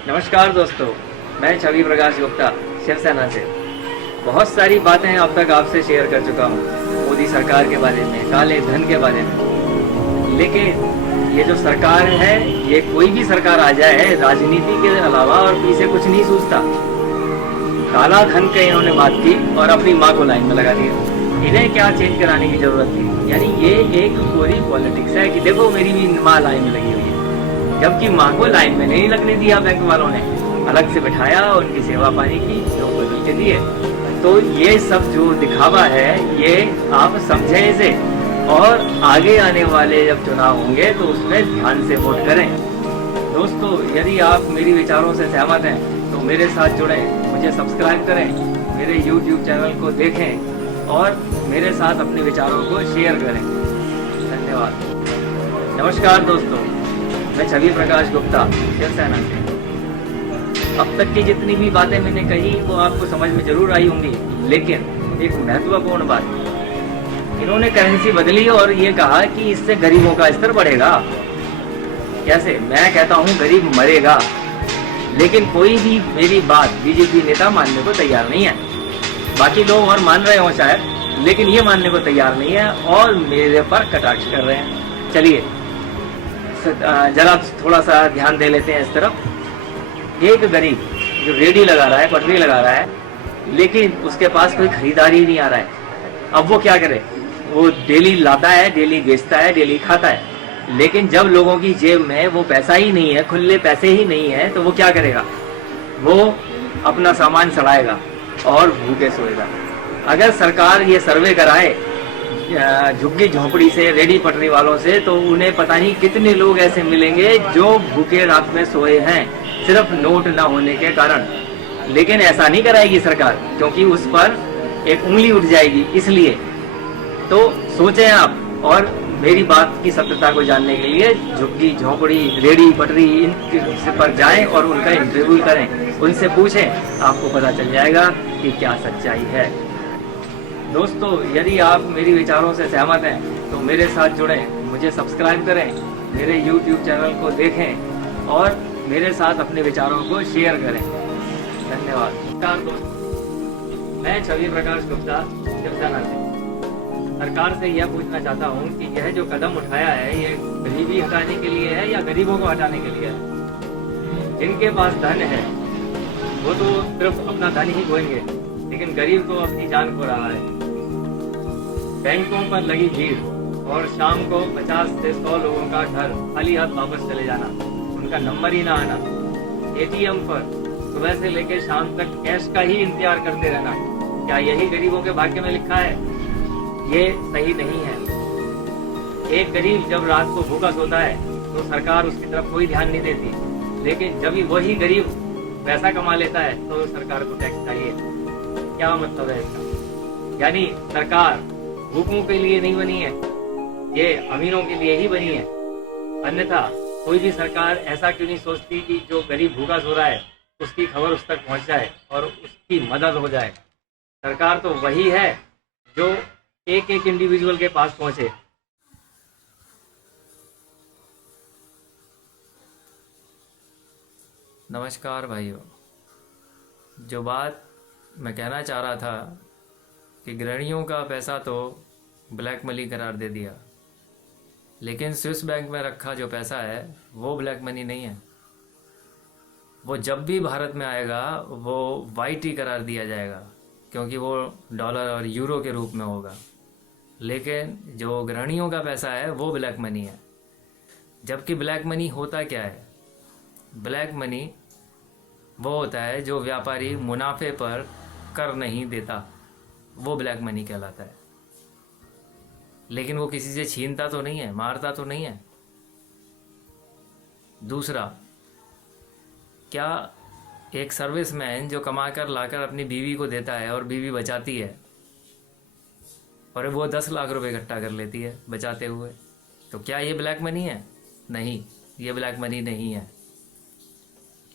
नमस्कार दोस्तों, मैं छवि प्रकाश गुप्ता शिवसेना से। बहुत सारी बातें अब तक आपसे शेयर कर चुका हूँ, मोदी सरकार के बारे में, काले धन के बारे में। लेकिन ये जो सरकार है, ये कोई भी सरकार आ जाए, राजनीति के अलावा और पीछे कुछ नहीं सूझता। काला धन के इन्होंने बात की और अपनी माँ को लाइन में लगा दिया। इन्हें क्या चेंज कराने की जरूरत थी? यानी ये एक पूरी पॉलिटिक्स है कि देखो मेरी भी माँ लाइन में लगी हुई है, जबकि माँ को लाइन में नहीं लगने दिया। बैंक वालों ने अलग से बिठाया, उनकी सेवा पानी की, लोग बदल के दिए। तो ये सब जो दिखावा है, ये आप समझें इसे, और आगे आने वाले जब चुनाव होंगे तो उसमें ध्यान से वोट करें। दोस्तों, यदि आप मेरी विचारों से सहमत हैं तो मेरे साथ जुड़ें, मुझे सब्सक्राइब करें, मेरे YouTube चैनल को देखें और मेरे साथ अपने विचारों को शेयर करें। धन्यवाद। नमस्कार दोस्तों, मैं छवि प्रकाश गुप्ता शिवसेना से। अब तक की जितनी भी बातें मैंने कही वो आपको समझ में जरूर आई होंगी, लेकिन एक महत्वपूर्ण बात, इन्होंने करेंसी बदली और ये कहा कि इससे गरीबों का स्तर बढ़ेगा। कैसे? मैं कहता हूँ गरीब मरेगा, लेकिन कोई भी मेरी बात बीजेपी नेता मानने को तैयार नहीं है। बाकी लोग और मान रहे हो शायद, लेकिन ये मानने को तैयार नहीं है और मेरे पर कटाक्ष कर रहे हैं। चलिए जरा थोड़ा सा ध्यान दे लेते हैं इस तरफ। एक गरीब जो रेडी लगा रहा है, पटरी लगा रहा है, लेकिन उसके पास कोई खरीदार ही नहीं आ रहा है। अब वो क्या करे? वो डेली लाता है, डेली बेचता है, डेली खाता है, लेकिन जब लोगों की जेब में वो पैसा ही नहीं है, खुले पैसे ही नहीं है, तो वो क्या करेगा? वो अपना सामान सड़ाएगा और भूखे सोएगा। अगर सरकार ये सर्वे कराए झुग्गी झोंपड़ी से, रेडी पटरी वालों से, तो उन्हें पता नहीं कितने लोग ऐसे मिलेंगे जो भूखे रात में सोए हैं सिर्फ नोट ना होने के कारण। लेकिन ऐसा नहीं कराएगी सरकार, क्योंकि उस पर एक उंगली उठ जाएगी। इसलिए तो सोचें आप, और मेरी बात की सत्यता को जानने के लिए झुग्गी झोंपड़ी, रेडी पटरी, इन पर जाएं और उनका इंटरव्यू करें, उनसे पूछें, आपको पता चल जाएगा कि क्या सच्चाई है। दोस्तों, यदि आप मेरी विचारों से सहमत हैं तो मेरे साथ जुड़ें, मुझे सब्सक्राइब करें, मेरे YouTube चैनल को देखें और मेरे साथ अपने विचारों को शेयर करें। धन्यवाद। नमस्कार दोस्तों, मैं छवि प्रकाश गुप्ता शिवसेना से। सरकार से यह पूछना चाहता हूँ कि यह जो कदम उठाया है, ये गरीबी हटाने के लिए है या गरीबों को हटाने के लिए है? जिनके पास धन है वो तो सिर्फ अपना धन ही खोएंगे, लेकिन गरीब तो अपनी जान खो रहा है। बैंकों पर लगी भीड़ और शाम को 50 से 100 लोगों का घर खाली हाथ वापस चले जाना, उनका नंबर ही ना आना, ATM पर सुबह से लेकर शाम तक कैश का ही इंतजार करते रहना, क्या यही गरीबों के भाग्य में लिखा है? ये सही नहीं है। एक गरीब जब रात को भूखा सोता है तो सरकार उसकी तरफ कोई ध्यान नहीं देती, लेकिन जब वही गरीब पैसा कमा लेता है तो सरकार को टैक्स चाहिए। क्या मतलब है इसका? यानी सरकार भूखों के लिए नहीं बनी है, ये अमीरों के लिए ही बनी है। अन्यथा कोई भी सरकार ऐसा क्यों नहीं सोचती कि जो गरीब भूखा सो रहा है उसकी खबर उस तक पहुंच जाए और उसकी मदद हो जाए। सरकार तो वही है जो एक एक इंडिविजुअल के पास पहुंचे। नमस्कार भाइयों, जो बात मैं कहना चाह रहा था कि गृहिणियों का पैसा तो ब्लैक मनी करार दे दिया, लेकिन स्विस बैंक में रखा जो पैसा है वो ब्लैक मनी नहीं है। वो जब भी भारत में आएगा वो वाइट ही करार दिया जाएगा, क्योंकि वो डॉलर और यूरो के रूप में होगा। लेकिन जो गृहिणियों का पैसा है वो ब्लैक मनी है। जबकि ब्लैक मनी होता क्या है? ब्लैक मनी वो होता है जो व्यापारी मुनाफे पर कर नहीं देता, वो ब्लैक मनी कहलाता है। लेकिन वो किसी से छीनता तो नहीं है, मारता तो नहीं है। दूसरा, क्या एक सर्विसमैन जो कमाकर लाकर अपनी बीवी को देता है और बीवी बचाती है और वो 10 लाख रुपए इकट्ठा कर लेती है बचाते हुए, तो क्या ये ब्लैक मनी है? नहीं, ये ब्लैक मनी नहीं है।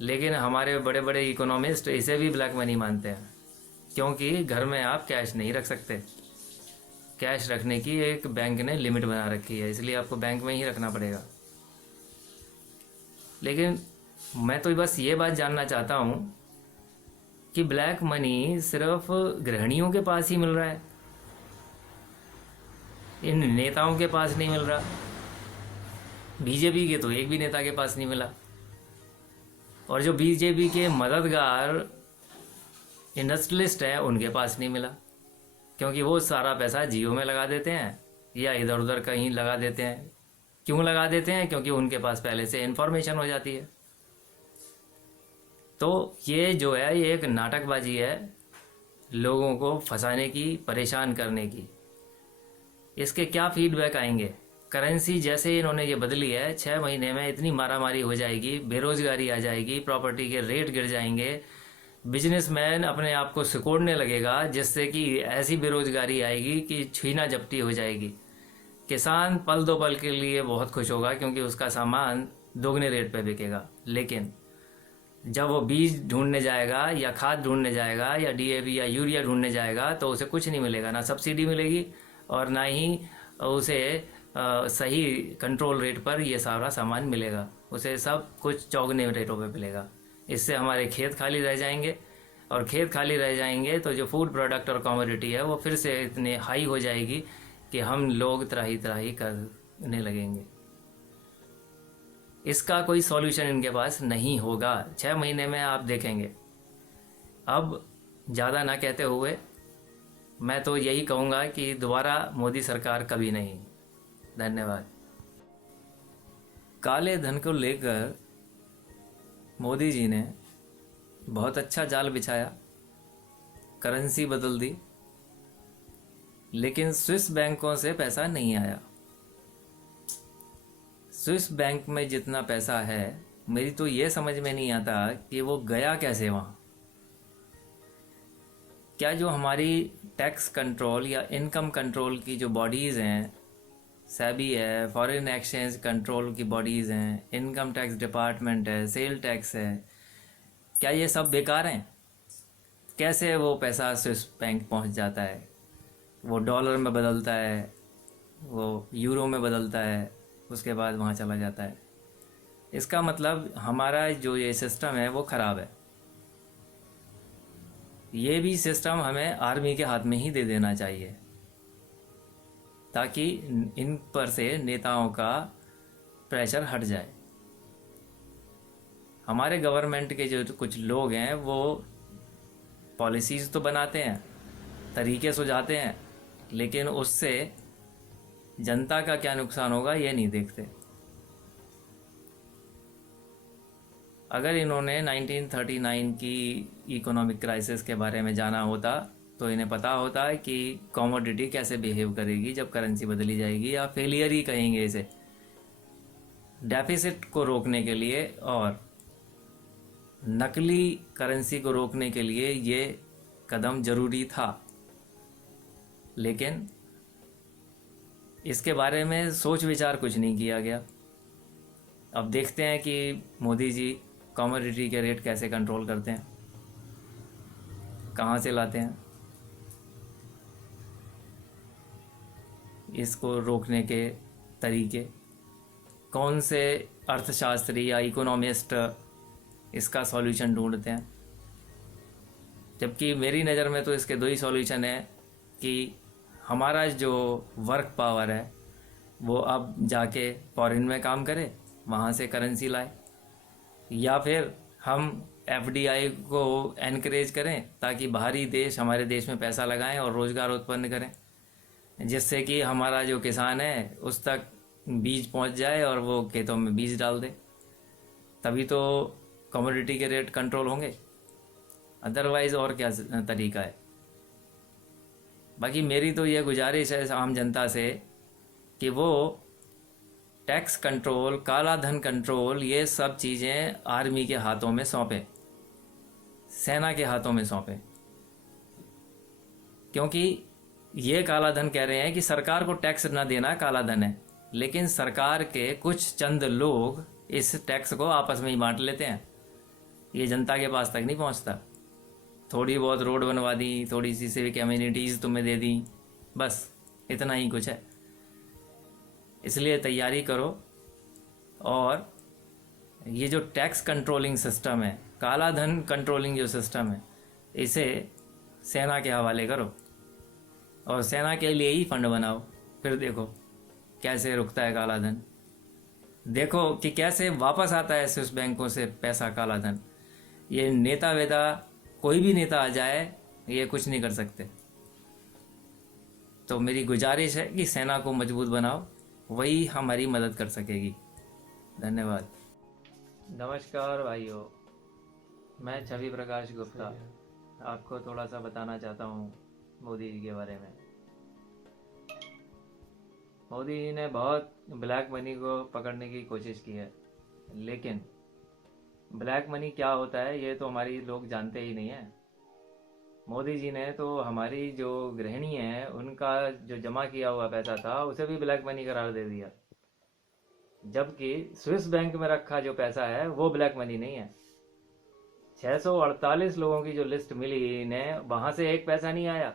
लेकिन हमारे बड़े बड़े इकोनॉमिस्ट इसे भी ब्लैक मनी मानते हैं, क्योंकि घर में आप कैश नहीं रख सकते। कैश रखने की एक बैंक ने लिमिट बना रखी है, इसलिए आपको बैंक में ही रखना पड़ेगा। लेकिन मैं तो बस ये बात जानना चाहता हूँ कि ब्लैक मनी सिर्फ गृहिणियों के पास ही मिल रहा है, इन नेताओं के पास नहीं मिल रहा। बीजेपी के तो एक भी नेता के पास नहीं मिला, और जो बीजेपी के मददगार इंडस्ट्रियलिस्ट हैं उनके पास नहीं मिला, क्योंकि वो सारा पैसा जियो में लगा देते हैं या इधर उधर कहीं लगा देते हैं। क्यों लगा देते हैं? क्योंकि उनके पास पहले से इन्फॉर्मेशन हो जाती है। तो ये जो है ये एक नाटकबाजी है, लोगों को फंसाने की, परेशान करने की। इसके क्या फीडबैक आएंगे? करेंसी जैसे इन्होंने ये बदली है, 6 महीने में इतनी मारामारी हो जाएगी, बेरोजगारी आ जाएगी, प्रॉपर्टी के रेट गिर जाएंगे, बिजनेसमैन अपने आप को सिकोड़ने लगेगा, जिससे कि ऐसी बेरोजगारी आएगी कि छीना झपटी हो जाएगी। किसान पल दो पल के लिए बहुत खुश होगा क्योंकि उसका सामान दोगुने रेट पे बिकेगा, लेकिन जब वो बीज ढूंढने जाएगा या खाद ढूंढने जाएगा या डीएपी या यूरिया ढूंढने जाएगा तो उसे कुछ नहीं मिलेगा, ना सब्सिडी मिलेगी और ना ही उसे सही कंट्रोल रेट पर ये सारा सामान मिलेगा। उसे सब कुछ चौगुने रेटों पे मिलेगा। इससे हमारे खेत खाली रह जाएंगे, और खेत खाली रह जाएंगे तो जो फूड प्रोडक्ट और कमोडिटी है वो फिर से इतने हाई हो जाएगी कि हम लोग त्राही त्राही करने लगेंगे। इसका कोई सॉल्यूशन इनके पास नहीं होगा। 6 महीने में आप देखेंगे। अब ज़्यादा ना कहते हुए मैं तो यही कहूँगा कि दोबारा मोदी सरकार कभी नहीं। धन्यवाद। काले धन को लेकर मोदी जी ने बहुत अच्छा जाल बिछाया, करेंसी बदल दी, लेकिन स्विस बैंकों से पैसा नहीं आया। स्विस बैंक में जितना पैसा है, मेरी तो ये समझ में नहीं आता कि वो गया कैसे वहाँ। क्या जो हमारी टैक्स कंट्रोल या इनकम कंट्रोल की जो बॉडीज़ हैं, सेबी है, फॉरेन एक्सचेंज कंट्रोल की बॉडीज़ हैं, इनकम टैक्स डिपार्टमेंट है, सेल टैक्स है, क्या ये सब बेकार हैं? कैसे वो पैसा स्विस बैंक पहुंच जाता है? वो डॉलर में बदलता है, वो यूरो में बदलता है, उसके बाद वहाँ चला जाता है। इसका मतलब हमारा जो ये सिस्टम है वो ख़राब है। ये भी सिस्टम हमें आर्मी के हाथ में ही दे देना चाहिए, ताकि इन पर से नेताओं का प्रेशर हट जाए। हमारे गवर्नमेंट के जो कुछ लोग हैं वो पॉलिसीज़ तो बनाते हैं, तरीके सुझाते हैं, लेकिन उससे जनता का क्या नुकसान होगा ये नहीं देखते। अगर इन्होंने 1939 की इकोनॉमिक क्राइसिस के बारे में जाना होता तो इन्हें पता होता है कि कमोडिटी कैसे बिहेव करेगी जब करेंसी बदली जाएगी, या फेलियर ही कहेंगे इसे। डेफिसिट को रोकने के लिए और नकली करेंसी को रोकने के लिए ये कदम ज़रूरी था, लेकिन इसके बारे में सोच विचार कुछ नहीं किया गया। अब देखते हैं कि मोदी जी कमोडिटी के रेट कैसे कंट्रोल करते हैं, कहाँ से लाते हैं। इसको रोकने के तरीके कौन से अर्थशास्त्री या इकोनॉमिस्ट इसका सॉल्यूशन ढूंढते हैं। जबकि मेरी नज़र में तो इसके 2 ही सॉल्यूशन है कि हमारा जो वर्क पावर है वो अब जाके फॉरेन में काम करे, वहाँ से करेंसी लाए, या फिर हम एफडीआई को एनकरेज करें ताकि बाहरी देश हमारे देश में पैसा लगाएं और रोज़गार उत्पन्न करें, जिससे कि हमारा जो किसान है उस तक बीज पहुंच जाए और वो खेतों में बीज डाल दे। तभी तो कमोडिटी के रेट कंट्रोल होंगे, अदरवाइज़ और क्या तरीका है। बाकी मेरी तो ये गुजारिश है आम जनता से कि वो टैक्स कंट्रोल, काला धन कंट्रोल, ये सब चीज़ें आर्मी के हाथों में सौंपें, सेना के हाथों में सौंपें। क्योंकि ये काला धन कह रहे हैं कि सरकार को टैक्स ना देना काला धन है, लेकिन सरकार के कुछ चंद लोग इस टैक्स को आपस में ही बांट लेते हैं। ये जनता के पास तक नहीं पहुंचता। थोड़ी बहुत रोड बनवा दी, थोड़ी सी सिविक एमिनिटीज़ तुम्हें दे दी, बस इतना ही कुछ है। इसलिए तैयारी करो और ये जो टैक्स कंट्रोलिंग सिस्टम है, काला धन कंट्रोलिंग जो सिस्टम है, इसे सेना के हवाले करो और सेना के लिए ही फंड बनाओ। फिर देखो कैसे रुकता है काला धन, देखो कि कैसे वापस आता है स्विस बैंकों से पैसा, काला धन। ये नेता वेता कोई भी नेता आ जाए ये कुछ नहीं कर सकते। तो मेरी गुजारिश है कि सेना को मजबूत बनाओ, वही हमारी मदद कर सकेगी। धन्यवाद। नमस्कार भाइयों, मैं छवि प्रकाश गुप्ता आपको थोड़ा सा बताना चाहता हूँ मोदी जी के बारे में। मोदी जी ने बहुत ब्लैक मनी को पकड़ने की कोशिश की है, लेकिन ब्लैक मनी क्या होता है ये तो हमारी लोग जानते ही नहीं है। मोदी जी ने तो हमारी जो गृहिणी है उनका जो जमा किया हुआ पैसा था उसे भी ब्लैक मनी करार दे दिया, जबकि स्विस बैंक में रखा जो पैसा है वो ब्लैक मनी नहीं है। 648 लोगों की जो लिस्ट मिली इन्हें, वहां से एक पैसा नहीं आया।